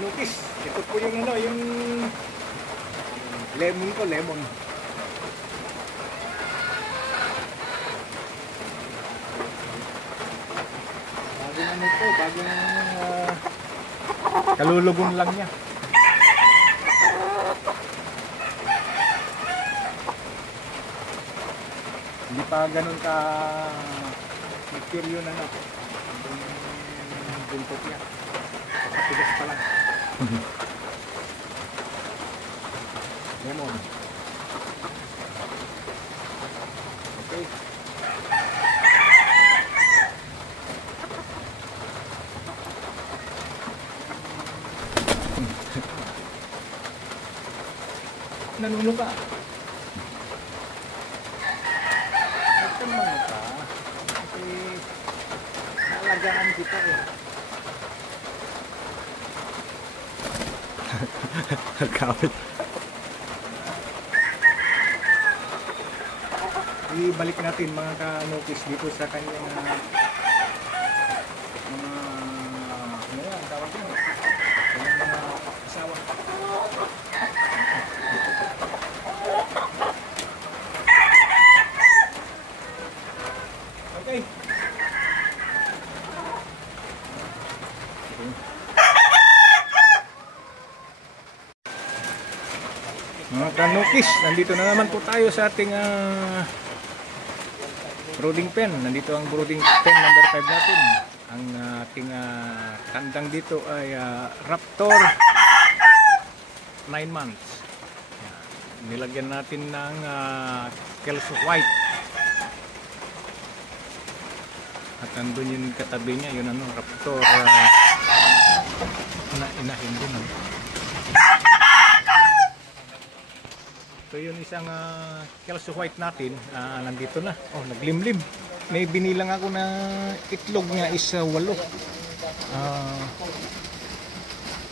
kanukis. Ito po yung ano, yung lemon ko, lemon. Bagong ano ito, bagong kalulugon lang niya. Hindi pa ganun ka mature yun ano. Yung buntot niya. Kapatigas pa lang. Lemon. Okay. Nanuno ka. Nagtamano ka. Kasi naalagaan kita eh. Nagkapit. Ibalik natin mga kanukis dito sa kanyang mga ano yan, tawag yun. Kanyang mga asawa. Okay. Mga kanukis, nandito na naman po tayo sa ating brooding pen. Nandito ang brooding pen number 5 natin. Ang ating kandang dito ay Raptor 9 months. Nilagyan natin ng Kelso White. At nandun yung katabi niya, yun ano, Raptor inahin din. So yun isang Kelso White natin, nandito na. Oh, naglimlim. May binilang ako na itlog niya is 8.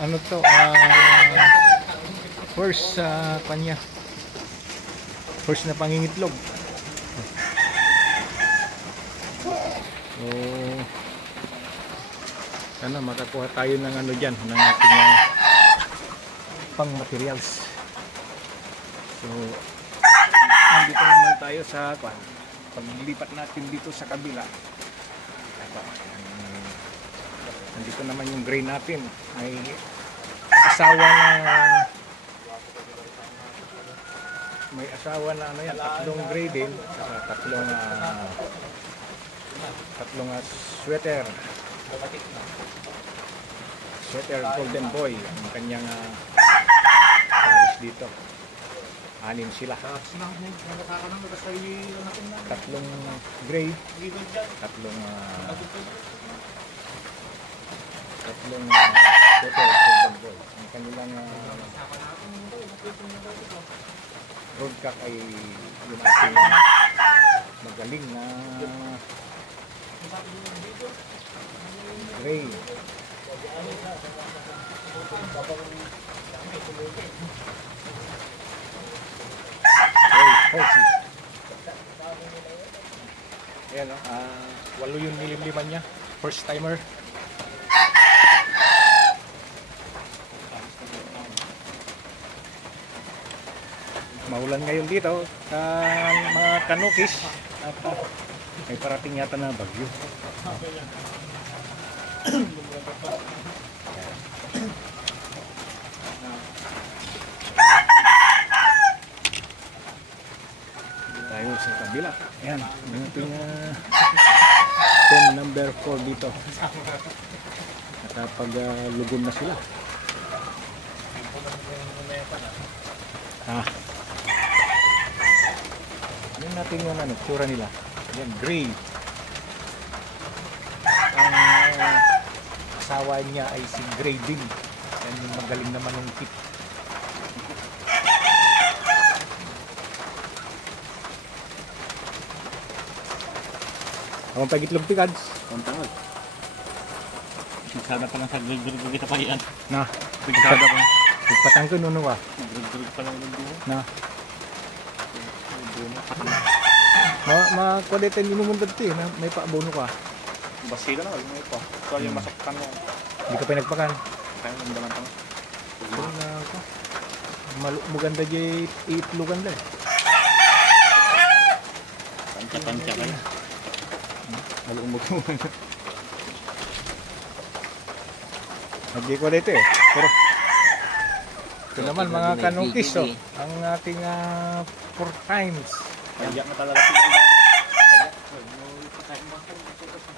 Ano to? First kanya. First na pangingitlog. So sana makakuha tayo ng ano diyan, ng ating pang materials. So, nandito naman tayo sa paglipat natin dito sa kabila. Nandito naman yung gray natin. May asawa na ano yan, tatlong gray din, tatlong sweater golden boy ang kanyang paris dito. 6 sila. Tatlong gray, tatlong sweater golden boy. Ang kanilang roadcock ay yung ating magaling na gray. Ayan, 8 yung nilimliman niya. First timer. Maulan ngayon dito sa mga kanukis at may parating yata na bagyo. Tayo sa kabila. Ayan, ating pen number 4 dito. Nakapag-lugom na sila. Ano natin yung ano, tsura nila. Ayan, gray. Ang asawa niya ay si Gray din. Yan yung magaling naman ng kit. Ang pagitlog tikads. Ang tangod. Nagsada pa lang sa grug-grug kita pa yan. Na. Nagsada pa. Nagpatang ko nuno ka. Grug-grug pa lang ng buho. Na. Makulitin yung mumundad ito eh. May paabono ka. Basila na. May pa. Kaya yung masaktan mo. Hindi ka pa nagpakan. Kaya ang daman tama. So na ako. Maganda jay iitlugan lang. Panca-panca kayo. Malumog mo. Hindi ko dito eh. Pero ito naman mga kanungkis oh. Ang ating 4 times. Kaya na talaga sila.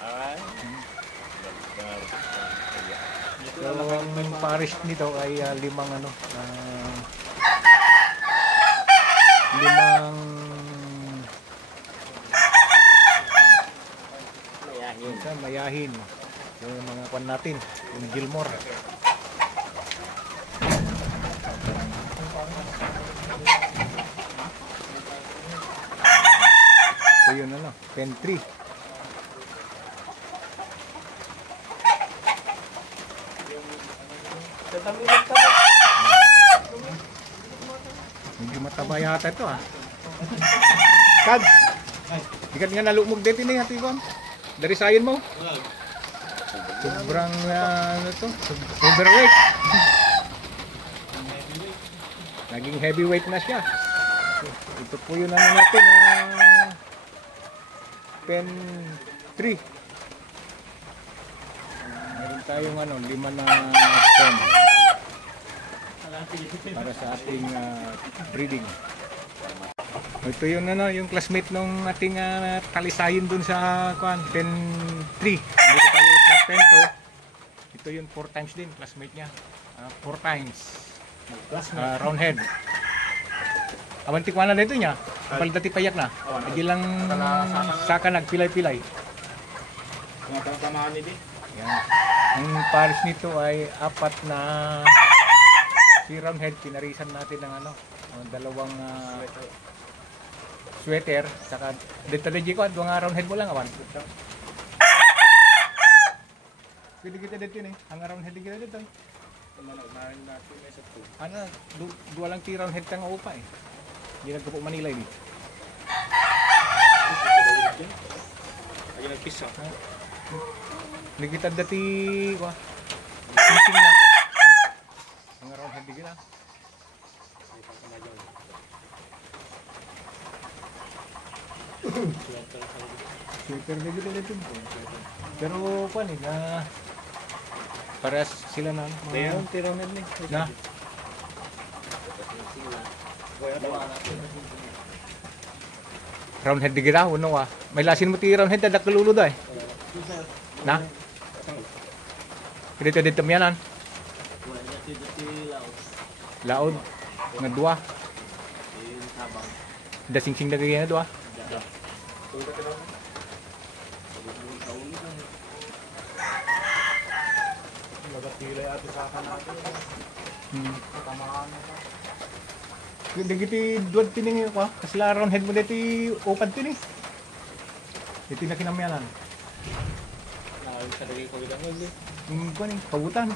Ay. So ang parish nito ay limang mayahin. Yung mga kwan natin, yung Gilmore. So yun pen 3. Medyo mataba yata ito Kad! Ikat nga nalumog dito na hati ko. Dari sayon mo. Sobrang overweight. Naging heavyweight na siya. Ito po yun natin pen 3. Meron tayong 5 na pen para sa ating breeding. Ito yun yung classmate nung ating talisayin dun sa pen 3. Dito tayo sa pen 2. Ito yun 4 times din classmate niya. 4 times. Round head. Awan tikwana na ito niya. Kapal dati payak na. Hindi lang saka nagpilay-pilay. Tamaan nito. Yan. Ang pares nito ay 4 na si round head. Pinarisan natin ng dalawang sweater. Saka dito ko at mga round head mo lang awan. Pwede kita dito yun Ang round head kita dito dua lang ti round head kang upa Hindi nagkapo Manila ini. Ay nagpisa. Nagkita dati sing na. Ang round head kita. Sweater na dito. Pero pares sila na. Ayun, tiraw na ni. Na. Round head digita May lasin mo ti round head dadak kalulod Na. Dito miyanan. Laod nga 2. Dasing-sing na gaya na 2. Pilay ato sa natin. Tamaan na. Dagiti duwad tining ko kasla round head mo diti open tining. Diti na kinamyanan. Sa dagay ko bilang ulit. Ko ni pagutan.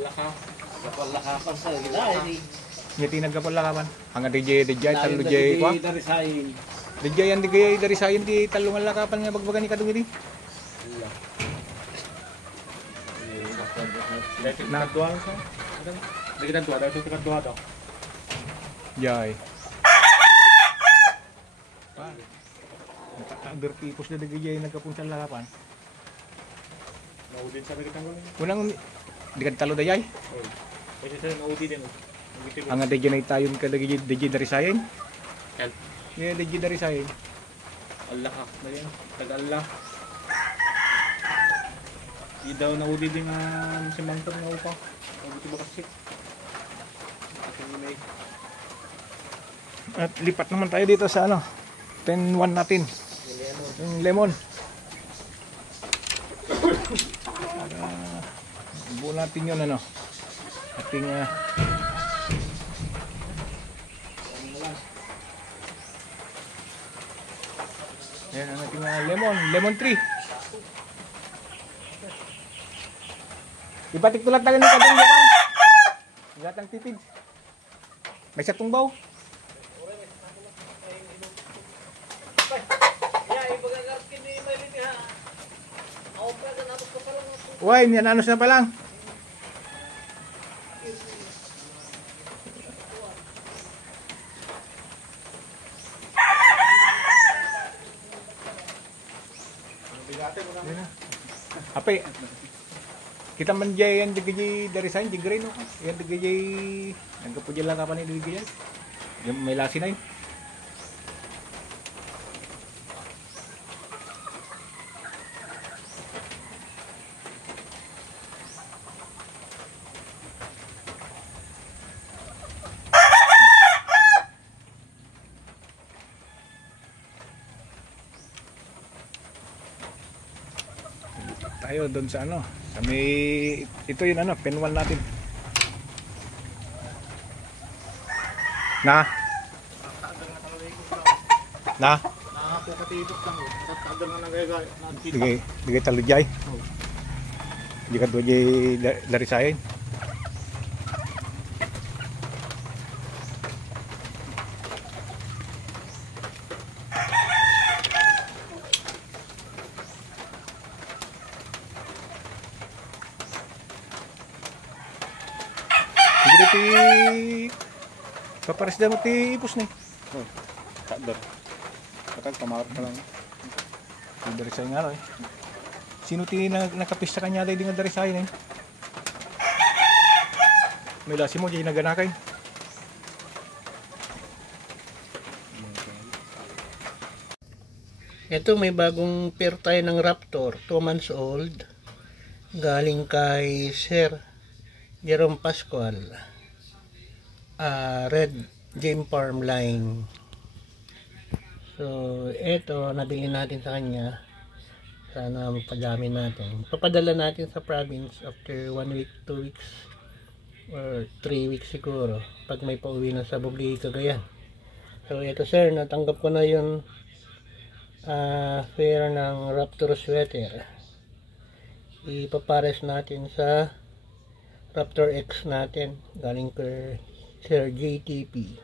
Laka pa sa gila ini. Yati nagkapalakapan. Hanga DJ talo DJ ko. Dari sain. DJ yan dari sayin di talungan lakapan nga bagbagan ni kadung ini. Na dua sa. Dagay na dua, dagay ka dua daw. Jay. Under tipos na DJ nagkapunta lakapan. Naudin sa Amerikan ko. Unang di ka talo dayay. Kasi sa naudin din. Ang DJ na itayon ka DJ dari sayin. Yan. Yeah, DJ dari sayin. Allah ka. Dagay. Tag-Allah. Di daw naudin din si Mangtong na upa. Naudin ba kasi? At lipat naman tayo dito sa pen 1 natin. Yung lemon. Para buo natin yun ating yan ang ating lemon 3. Ipatik tulad tayo ni kadong Japan. Gatang tipid. May satong baw. Uy, niananos na pa lang. Yan na. Ape, kita man jay yan digay dari sa di green no. Yan digay nagkapudya lang ka pa ni digay yan. Yung may lasi na yun. Tayo doon sa ano, sa may ito yun ano, penwal natin. Na? Nakakapukatibot lang yun. Nakakadal na nagagay. Digay talujay. Di ka doon dari sayin. Sige ti papares mo ti ipos na. Oh, kadar. Katag pamarap ka lang. Dari sayin nga eh. Sino ti nakapis sa kanya dahil di nga dari sayin eh. May lasi mo, di naganakay. Ito may bagong pair tayo ng Raptor, 2 months old. Galing kay Sir Jerome Pascual. Red Game Farm line. So, ito nabili natin sa kanya. Sana mapadami natin. Papadala natin sa province after 1 week, 2 weeks or 3 weeks siguro pag may pauwi na sa Bugli, Cagayan. So, ito sir, natanggap ko na yung pair ng Raptor sweater. Ipapares natin sa Raptor X natin galing kay Sir JTP.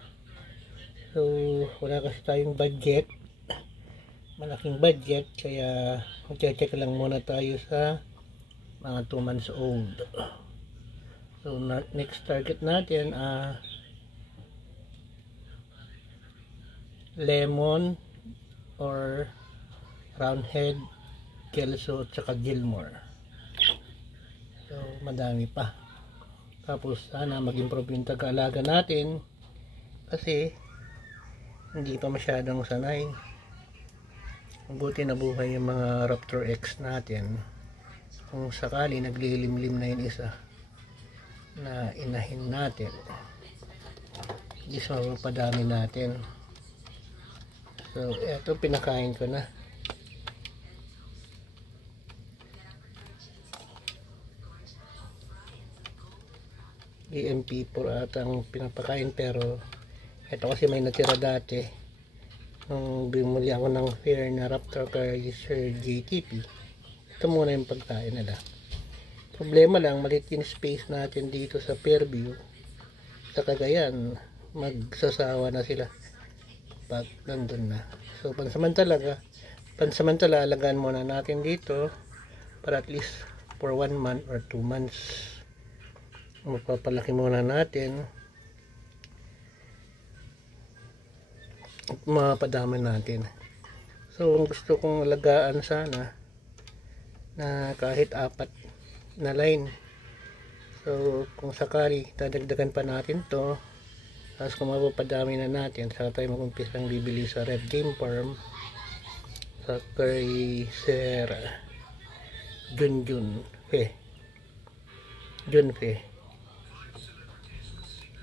So wala kasi tayong budget, malaking budget, kaya mag-check lang muna tayo sa mga 2 months old. So next target natin Lemon or Roundhead, Kelso at saka Gilmore. So madami pa. Tapos sana mag-improve yung taga-alaga natin kasi hindi pa masyadong sanay. Mabuti na buhay yung mga Raptor X natin. Kung sakali naglilimlim na yung isa na inahin natin, hindi sa mapapadami natin. So eto, pinakain ko na. EMP4 atang pinapakain, pero ito kasi may natira dati nung bumuli ako ng fair na Raptor kay Sir JTP. Ito muna yung pagkain nila. Problema lang, maliit yung space natin dito sa Fairview sa Cagayan. Magsasawa na sila pag nandun na. So pansamantala alagaan muna natin dito para at least for 1 month or 2 months magpapalaki muna natin at mapadami natin. So gusto kong alagaan sana na kahit 4 na line. So kung sakali dadagdagan pa natin to, tapos kung mapapadami na natin, saka tayo mag-umpisang bibili sa Red Game Farm sa kay Sir Junfe.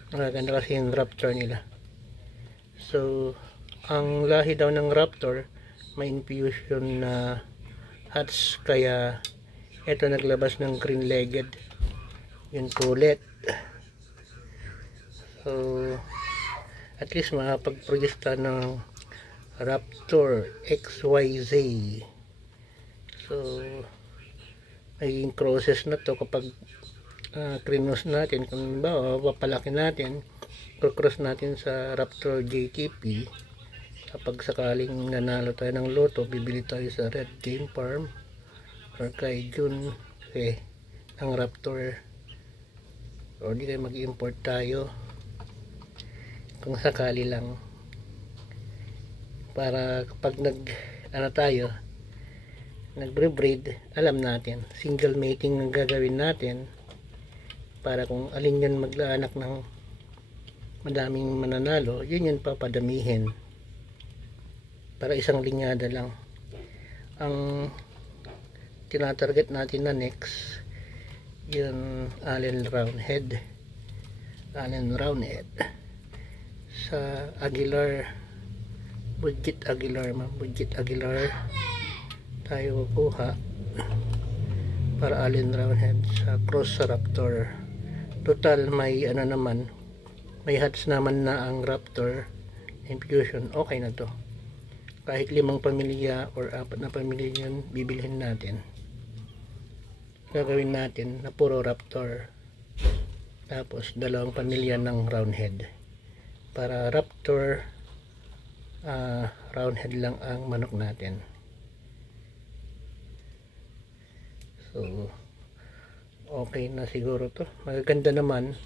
Maganda kasi yung Raptor nila. So ang lahi daw ng Raptor may infusion na hats, kaya ito naglabas ng green legged yung kulit. So at least makapag-produce tayo ng Raptor XYZ. So magiging process na to kapag krinos natin. Kung ba papalaki natin, cross natin sa Raptor JTP, kapag sakaling nanalo tayo ng loto, bibili tayo sa Red Game Farm or kay Jun ng Raptor, o di kayo mag-import tayo kung sakali lang, para kapag nagbre-breed, alam natin, single mating ang gagawin natin para kung alin yan maglaanak ng madaming mananalo, yun yung papadamihin para isang linyada lang. Ang tinatarget natin na next yung Allen Roundhead sa Aguilar, Budget Aguilar tayo kukuha para Allen Roundhead sa cross sa Raptor. Total may ano naman, may hats naman na ang Raptor infusion, okay na to. Kahit 5 pamilya or 4 na pamilya yun bibilhin natin, gagawin natin na puro Raptor, tapos 2 pamilya ng Roundhead para Raptor Roundhead lang ang manok natin. So okay na siguro to, magaganda naman.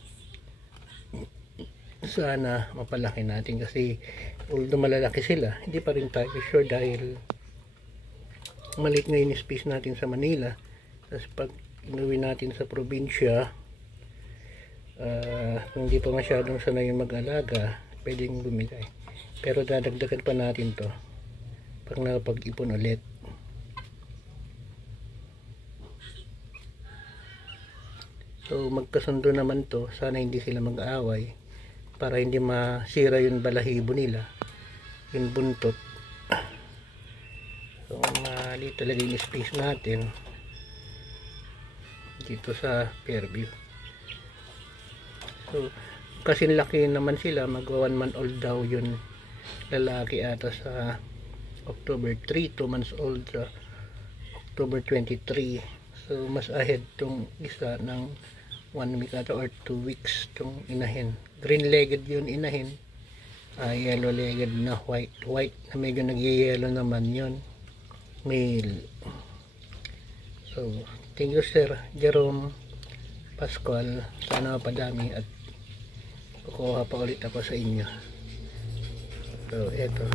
Sana mapalaki natin kasi although malalaki sila, hindi pa rin tayo sure dahil maliit ngayon yung space natin sa Manila. Tapos pag inuwi natin sa probinsya, kung hindi pa masyadong sanay yung mag-alaga, pwedeng bumigay. Pero dadagdagan pa natin to pag nakapag-ipon ulit. So magkasundo naman to, sana hindi sila mag-aaway para hindi masira yung balahibo nila, yung buntot. So mali talaga yung space natin dito sa Fairview. So kasi laki naman sila, magwa 1 month old daw yun lalaki ata sa October 3, 2 months old sa October 23. So mas ahead tong isa ng 1 week ata or 2 weeks tong inahin. Green legged yun inahin, yellow legged na white na medyo nag-yellow naman yun male. So thank you Sir Jerome Pascual, sana mapadami at kukuha pa ulit ako sa inyo. So eto